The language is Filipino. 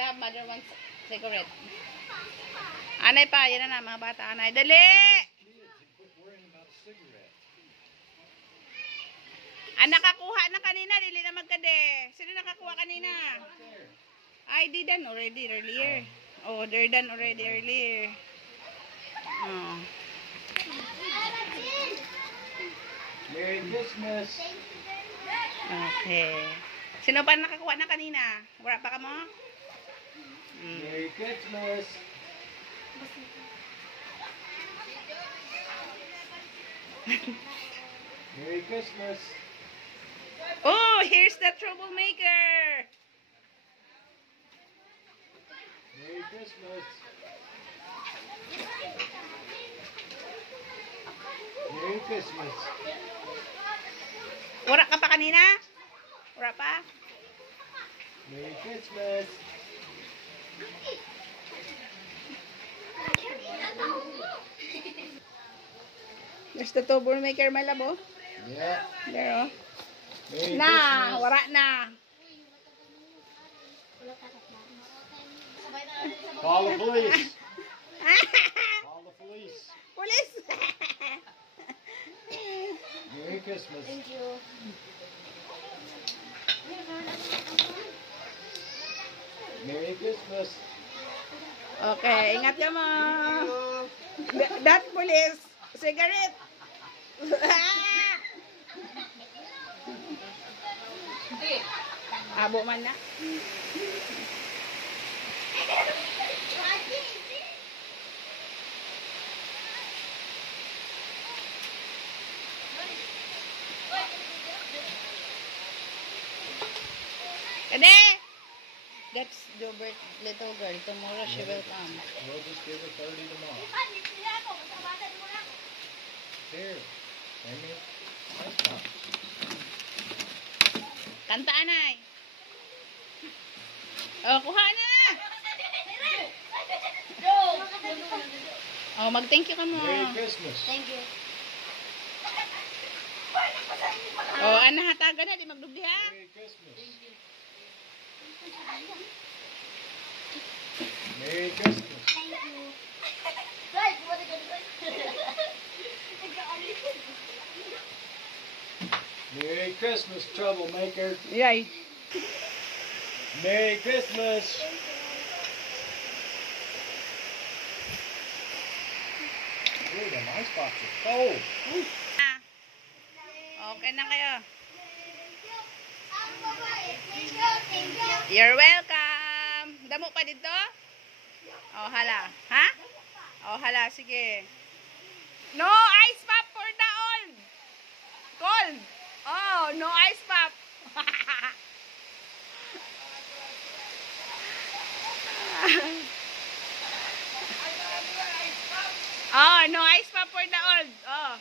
The mother wants cigarette. Anay pa, yan na mga bata. Anay, dali! Nakakuha na kanina, dili na magkade. Sino nakakuha kanina? I did done already earlier. Oh, they're done already earlier. Oh. Merry Christmas. Okay. Sino pa nakakuha na kanina? Wala pa ka mo? Merry Christmas. Merry Christmas. Oh, here's the troublemaker. Merry Christmas. Merry Christmas. Wala ka pa kanina? Wala pa? Merry Christmas. There's the troublemaker, my labo. Yeah. There, oh. Merry Na, Christmas. wala na. Call the police. Call the police. Police. Merry Christmas. Thank you. Merry Christmas. Okay, ingat ka mo. That police. Cigarette. Abo man na. Kade! That's the little girl. Tomorrow she will come. We'll just give her 30 tomorrow. Here. Hand me ice pop. Kanta, anay. Oh, kuha na. Oh, mag-thank you ka mo. Merry Christmas. Thank you. Oh, anahataga na. Di magdugdi ha. Merry Christmas. Merry Christmas. Thank you. Guys, what are you Merry Christmas, troublemaker. Yay. Merry Christmas. Ooh, the ice box is cold. Okay na kayo. You're welcome. Damo pa dito? Oh, hala. Ha? Oh, hala. Sige. No ice pop for the old. Cold. Oh, no ice pop. Oh, no ice pop for the old. Oh.